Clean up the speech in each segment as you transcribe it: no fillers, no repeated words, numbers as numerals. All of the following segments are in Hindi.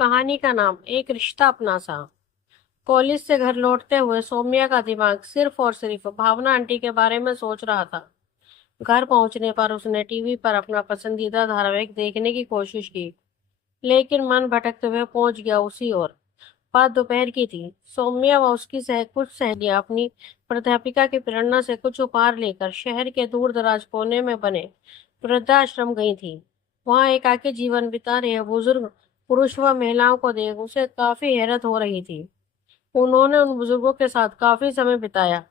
कहानी का नाम एक रिश्ता अपना सा। कॉलेज से घर लौटते हुए सौम्या का दिमाग सिर्फ और सिर्फ भावना आंटी के बारे में सोच रहा था। घर पहुंचने पर उसने टीवी पर अपना पसंदीदा धारावाहिक देखने की कोशिश की, लेकिन मन भटकते हुए पहुंच गया उसी ओर। बात दोपहर की थी। सौम्या व उसकी कुछ सहेलियां अपनी प्राध्यापिका की प्रेरणा से कुछ उपहार लेकर शहर के दूर दराज कोने में बने वृद्धाश्रम गई थी। वहां एकाकी जीवन बिता रहे बुजुर्ग पुरुष व महिलाओं को देख उसे काफी हैरत हो रही थी। उन्होंने उन बुजुर्गों के साथ काफी समय बिताया,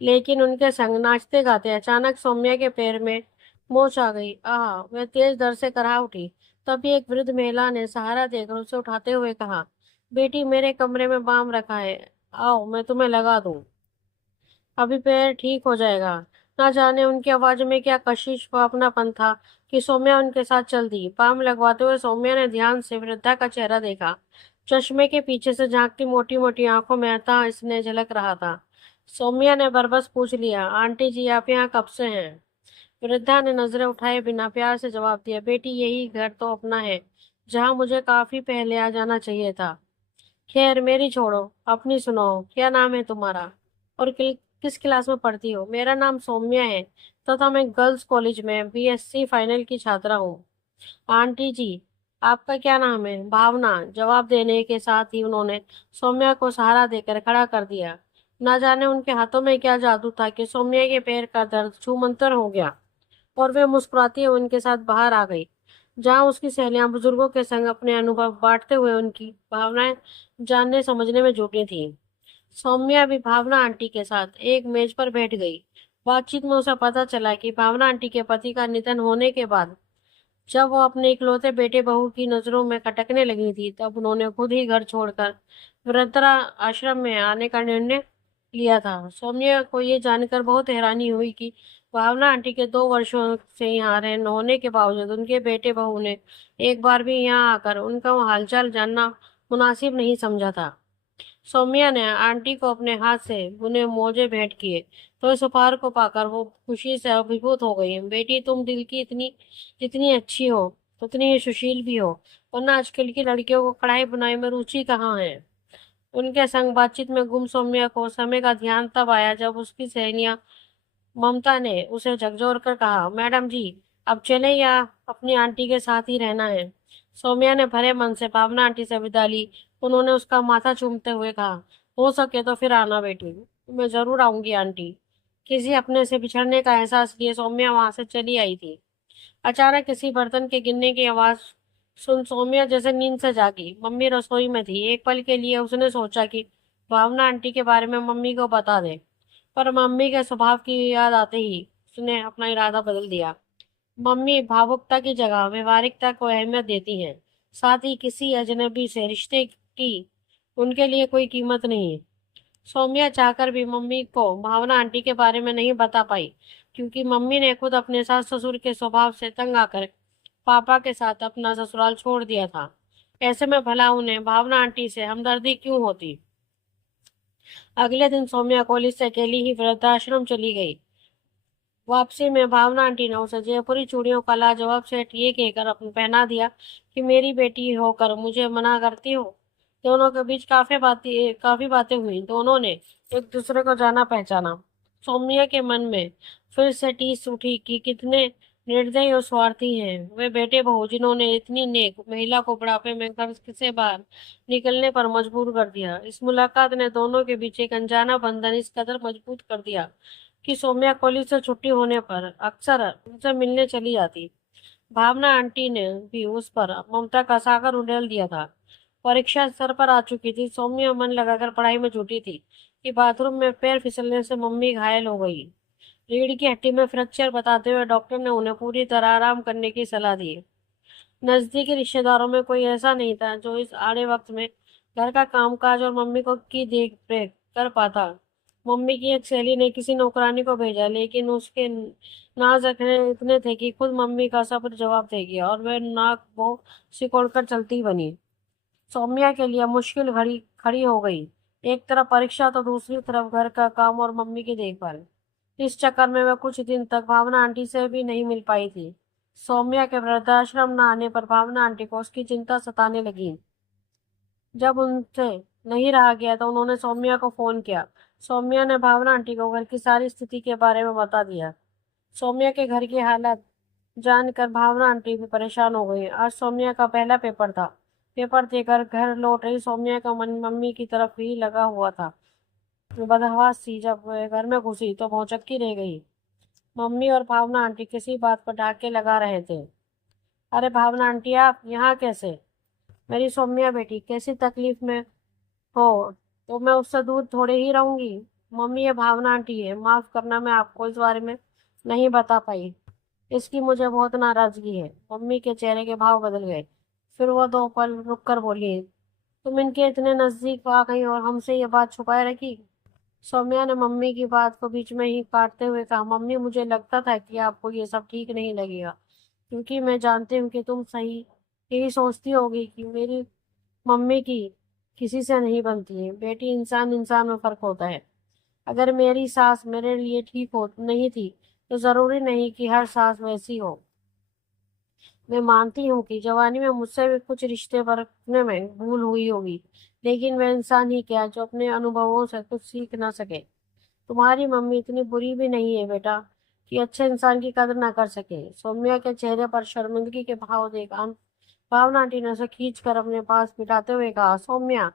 लेकिन उनके संग नाचते गाते अचानक सौम्या के पैर में मोच आ गई। आह, वह तेज दर्द से कराह उठी। तभी एक वृद्ध महिला ने सहारा देकर उसे उठाते हुए कहा, बेटी, मेरे कमरे में बाम रखा है, आओ मैं तुम्हें लगा दूं। अभी पैर ठीक हो जाएगा। ना जाने उनकी आवाज में क्या कशिश व अपनापन था कि सौम्या उनके साथ चल दी। पाम लगवाते हुए सौम्या ने ध्यान से वृद्धा का चेहरा देखा। चश्मे के पीछे से झांकती मोटी मोटी आंखों में अथाह स्नेह झलक रहा था। सौम्या ने बरबस पूछ लिया, आंटी जी, आप यहाँ कब से हैं? वृद्धा ने नजरें उठाए बिना प्यार से जवाब दिया, बेटी, यही घर तो अपना है जहाँ मुझे काफी पहले आ जाना चाहिए था। खैर, मेरी छोड़ो, अपनी सुनाओ, क्या नाम है तुम्हारा और किस क्लास में पढ़ती हो? मेरा नाम सौम्या है तथा मैं गर्ल्स कॉलेज में बीएससी फाइनल की छात्रा हूँ। आंटी जी, आपका क्या नाम है? भावना। जवाब देने के साथ ही उन्होंने सौम्या को सहारा देकर खड़ा कर दिया। ना जाने उनके हाथों में क्या जादू था कि सौम्या के पैर का दर्द छूमंतर हो गया और वे मुस्कुराती हुई उनके साथ बाहर आ गई, जहां उसकी सहेलियां बुजुर्गों के संग अपने अनुभव बांटते हुए उनकी भावनाएं जानने समझने में जुटी थी। सौम्या भी भावना आंटी के साथ एक मेज पर बैठ गई। बातचीत में उसे पता चला कि भावना आंटी के पति का निधन होने के बाद जब वो अपने इकलौते बेटे बहू की नजरों में खटकने लगी थी, तब उन्होंने खुद ही घर छोड़कर वृद्धा आश्रम में आने का निर्णय लिया था। सौम्या को ये जानकर बहुत हैरानी हुई कि भावना आंटी के 2 वर्षों से यहाँ रहने होने के बावजूद उनके बेटे बहू ने एक बार भी यहाँ आकर उनका हालचाल जानना मुनासिब नहीं समझा था। सौम्या ने आंटी को अपने हाथ से बुने मोजे भेंट किए तो इस उपहार को पाकर वो खुशी से अभिभूत हो गई। बेटी, तुम दिल की इतनी जितनी अच्छी हो उतनी ही सुशील भी हो, वरना आजकल की लड़कियों को कढ़ाई बुनाई में रुचि कहाँ है। उनके संग बातचीत में गुम सौम्या को समय का ध्यान तब आया जब उसकी सहेलियां ममता ने उसे झकझोर कर कहा, मैडम जी, अब चले या अपनी आंटी के साथ ही रहना है? सौम्या ने भरे मन से भावना आंटी से विदा ली। उन्होंने उसका माथा चूमते हुए कहा, हो सके तो फिर आना बेटी, मैं जरूर आऊंगी आंटी। किसी अपने से बिछड़ने का एहसास लिए सौम्या वहां से चली आई थी। अचानक किसी बर्तन के गिरने की आवाज सुन सौम्या जैसे नींद से जागी। मम्मी रसोई में थी। एक पल के लिए उसने सोचा कि भावना आंटी के बारे में मम्मी को बता दे, पर मम्मी के स्वभाव की याद आते ही उसने अपना इरादा बदल दिया। मम्मी भावुकता की जगह व्यवहारिकता को अहमियत देती हैं, साथ ही किसी अजनबी से रिश्ते की उनके लिए कोई कीमत नहीं है। सौम्या चाहकर भी मम्मी को भावना आंटी के बारे में नहीं बता पाई, क्योंकि मम्मी ने खुद अपने सास ससुर के स्वभाव से तंग आकर पापा के साथ अपना ससुराल छोड़ दिया था। ऐसे में भला उन्हें भावना आंटी से हमदर्दी क्यों होती। अगले दिन सौम्या कॉलेज से अकेली ही वृद्धाश्रम चली गई। वापसी में भावना आंटी ने उसे जयपुरी चूड़ियों का लाजवाब सेट ये कहकर अपने पहना दिया कि मेरी बेटी होकर मुझे मना करती हो। दोनों के बीच काफी बातें हुई। दोनों ने एक दूसरे को जाना पहचाना। सौम्या के मन में फिर से टीस उठी कि कितने निर्दयी और स्वार्थी हैं वे बेटे बहू, जिन्होंने इतनी नेक महिला को बुढ़ापे में घर से बाहर निकलने पर मजबूर कर दिया। इस मुलाकात ने दोनों के बीच एक अनजाना बंधन इस कदर मजबूत कर दिया कि सौम्या कॉलेज से छुट्टी होने पर अक्सर उनसे मिलने चली जाती। भावना आंटी ने भी उस पर ममता का सागर उंडेल दिया था। परीक्षा सर पर आ चुकी थी। सौम्या मन लगाकर पढ़ाई में जुटी थी कि बाथरूम में पैर फिसलने से मम्मी घायल हो गई। रीढ़ की हड्डी में फ्रैक्चर बताते हुए डॉक्टर ने उन्हें पूरी तरह आराम करने की सलाह दी। नजदीकी रिश्तेदारों में कोई ऐसा नहीं था जो इस आड़े वक्त में घर का कामकाज और मम्मी को की देख रेख कर पाता। मम्मी की एक सहेली ने किसी नौकरानी को भेजा, लेकिन उसके नाज रखने इतने थे कि खुद मम्मी का सब जवाब दे गया और वह नाक वो सिकोड़कर चलती बनी। सौम्या के लिए मुश्किल घड़ी खड़ी हो गई। एक तरफ परीक्षा तो दूसरी तरफ घर का काम और मम्मी की देखभाल। इस चक्कर में वह कुछ दिन तक भावना आंटी से भी नहीं मिल पाई थी। सौम्या के वृद्धाश्रम न आने पर भावना आंटी को उसकी चिंता सताने लगी। जब उनसे नहीं रहा गया तो उन्होंने सौम्या को फोन किया। सौम्या ने भावना आंटी को घर की सारी स्थिति के बारे में बता दिया। सौम्या के घर की हालत जानकर भावना आंटी भी परेशान हो गई। आज सौम्या का पहला पेपर था। पेपर देकर घर लौट रही सौम्या का मन मम्मी की तरफ ही लगा हुआ था। बदहवास सी जब वह घर में घुसी तो भौचक्की रह गई। मम्मी और भावना आंटी किसी बात पर डाके लगा रहे थे। अरे भावना आंटी, आप यहाँ कैसे? मेरी सौम्या बेटी कैसी तकलीफ में हो तो मैं उससे दूर थोड़े ही रहूंगी। मम्मी, ये भावना आंटी है, माफ करना मैं आपको इस बारे में नहीं बता पाई। इसकी मुझे बहुत नाराजगी है। मम्मी के चेहरे के भाव बदल गए। फिर वो दो पल रुक कर बोली, तुम इनके इतने नजदीक आ गई और हमसे ये बात छुपाए रखी? सौम्या ने मम्मी की बात को बीच में ही काटते हुए कहा, मम्मी मुझे लगता था कि आपको ये सब ठीक नहीं लगेगा, क्योंकि मैं जानती हूँ कि तुम सही यही सोचती होगी कि मेरी मम्मी की किसी से नहीं बनती है। बेटी, इंसान इंसान में फर्क होता है। अगर मेरी सास मेरे लिए ठीक हो नहीं थी तो जरूरी नहीं कि हर सास वैसी हो। मैं मानती हूँ कि जवानी में मुझसे भी कुछ रिश्ते बरतने में भूल हुई होगी, लेकिन वह इंसान ही क्या जो अपने अनुभवों से कुछ सीख ना सके। तुम्हारी मम्मी इतनी बुरी भी नहीं है बेटा कि अच्छे इंसान की कदर ना कर सके। सौम्या के चेहरे पर शर्मिंदगी के भाव देख भावना आंटी ने उसे खींच कर अपने पास बिठाते हुए कहा, सौम्या,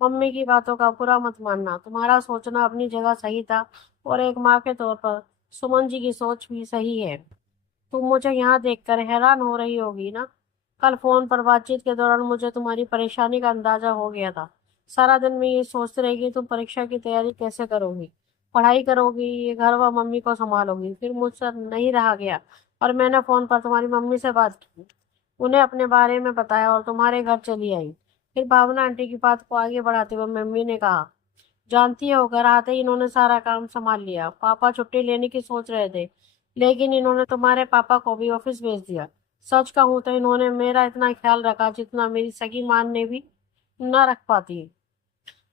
मम्मी की बातों का बुरा मत मानना। तुम्हारा सोचना अपनी जगह सही था और एक माँ के तौर पर सुमन जी की सोच भी सही है। तुम मुझे यहाँ देखकर हैरान हो रही होगी ना। कल फोन पर बातचीत के दौरान मुझे तुम्हारी परेशानी का अंदाजा हो गया था। सारा दिन मैं ये सोचती रही कि तुम परीक्षा की तैयारी कैसे करोगी, पढ़ाई करोगी, ये घर व मम्मी को संभालोगी। फिर मुझसे नहीं रहा गया और मैंने फोन पर तुम्हारी मम्मी से बात की, उन्हें अपने बारे में बताया और तुम्हारे घर चली आई। फिर भावना आंटी की बात को आगे बढ़ाते हुए मम्मी ने कहा, जानती हो घर आते ही इन्होंने सारा काम संभाल लिया। पापा छुट्टी लेने की सोच रहे थे, लेकिन इन्होंने तुम्हारे पापा को भी ऑफिस भेज दिया। सच कहूँ तो इन्होंने मेरा इतना ख्याल रखा जितना मेरी सगी माँ ने भी न रख पाती।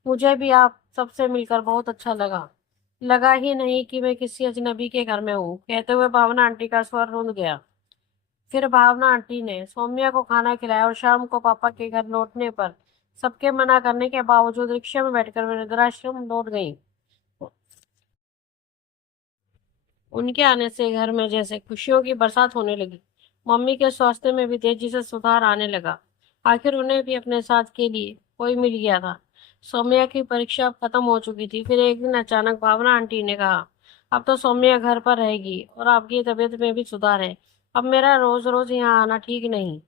मुझे भी आप सबसे मिलकर बहुत अच्छा लगा। लगा ही नहीं कि मैं किसी अजनबी के घर में हूँ। कहते हुए भावना आंटी का स्वर रुंध गया। फिर भावना आंटी ने सौम्या को खाना खिलाया और शाम को पापा के घर लौटने पर सबके मना करने के बावजूद रिक्शा में बैठकर वे वृद्धाश्रम लौट गई। उनके आने से घर में जैसे खुशियों की बरसात होने लगी। मम्मी के स्वास्थ्य में भी तेजी से सुधार आने लगा। आखिर उन्हें भी अपने साथ के लिए कोई मिल गया था। सौम्या की परीक्षा अब खत्म हो चुकी थी। फिर एक दिन अचानक भावना आंटी ने कहा, अब तो सौम्या घर पर रहेगी और आपकी तबीयत में भी सुधार है। अब मेरा रोज रोज यहाँ आना ठीक नहीं।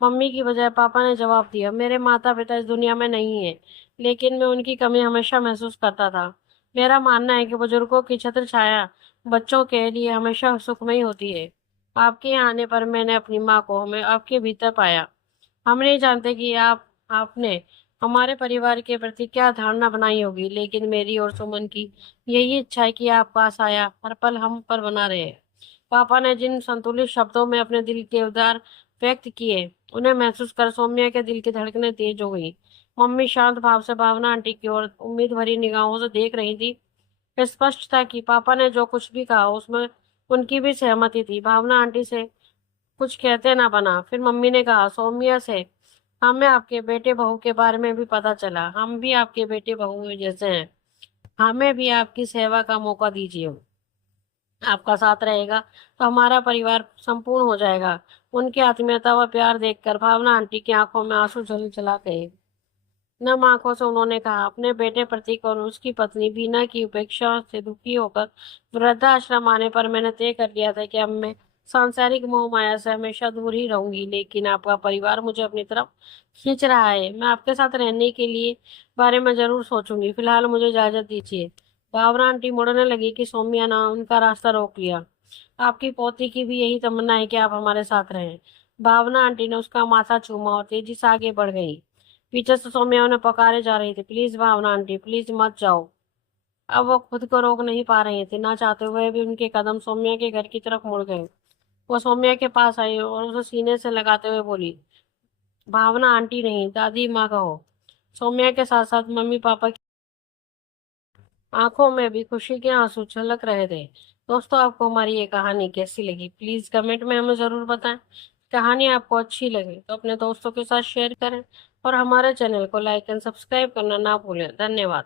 मम्मी की बजाय पापा ने जवाब दिया, मेरे माता पिता इस दुनिया में नहीं है, लेकिन मैं उनकी कमी हमेशा महसूस करता था। मेरा मानना है कि बुजुर्गों की छत्र छाया बच्चों के लिए हमेशा सुखमयी होती है। आपके यहाँ आने पर मैंने अपनी माँ को हमें आपके भीतर पाया। हम नहीं जानते कि आपने हमारे परिवार के प्रति क्या धारणा बनाई होगी, लेकिन मेरी और सुमन की यही इच्छा है कि आप पास आया हर पल हम पर बना रहे। पापा ने जिन संतुलित शब्दों में अपने दिल के उद्गार व्यक्त किए, उन्हें महसूस कर सौम्या के दिल की धड़कनें तेज हो गई। मम्मी शांत भाव से भावना आंटी की ओर उम्मीद भरी निगाहों से देख रही थी। स्पष्ट था कि पापा ने जो कुछ भी कहा उसमें उनकी भी सहमति थी। भावना आंटी से कुछ कहते ना बना। फिर मम्मी ने कहा, सौम्या से हमें आपके बेटे बहू के बारे में भी पता चला। हम भी आपके बेटे बहू जैसे हैं। हमें भी आपकी सेवा का मौका दीजिए। आपका साथ रहेगा तो हमारा परिवार संपूर्ण हो जाएगा। उनकी आत्मीयता व प्यार देखकर भावना आंटी की आंखों में आंसू झल चला गए। नम आंखों से उन्होंने कहा, अपने बेटे प्रतीक और उसकी पत्नी बीना की उपेक्षा से दुखी होकर वृद्धाश्रम आने पर मैंने तय कर लिया था कि अब मैं सांसारिक मोह माया से हमेशा दूर ही रहूंगी, लेकिन आपका परिवार मुझे अपनी तरफ खींच रहा है। मैं आपके साथ रहने के लिए बारे में जरूर सोचूंगी। फिलहाल मुझे इजाजत दीजिए। भावना आंटी मुड़ने लगी कि सौम्या ने उनका रास्ता रोक लिया। आपकी पोती की भी यही तमन्ना है कि आप हमारे साथ रहें। भावना आंटी ने उसका माथा चूमा और तेजी से आगे बढ़ गई। पीछे से सौम्या उन्हें पुकारे जा रही थी, प्लीज भावना आंटी, प्लीज मत जाओ। अब वो खुद को रोक नहीं पा रही थी। ना चाहते हुए भी उनके कदम सौम्या के घर की तरफ मुड़ गए। वो सौम्या के पास आई और उसे सीने से लगाते हुए बोली, भावना आंटी नहीं, दादी माँ कहो। सौम्या के साथ साथ मम्मी पापा की आंखों में भी खुशी के आंसू छलक रहे थे। दोस्तों, आपको हमारी ये कहानी कैसी लगी प्लीज कमेंट में हमें जरूर बताएं। कहानी आपको अच्छी लगे तो अपने दोस्तों के साथ शेयर करें। और हमारे चैनल को लाइक एंड सब्सक्राइब करना ना भूलें। धन्यवाद।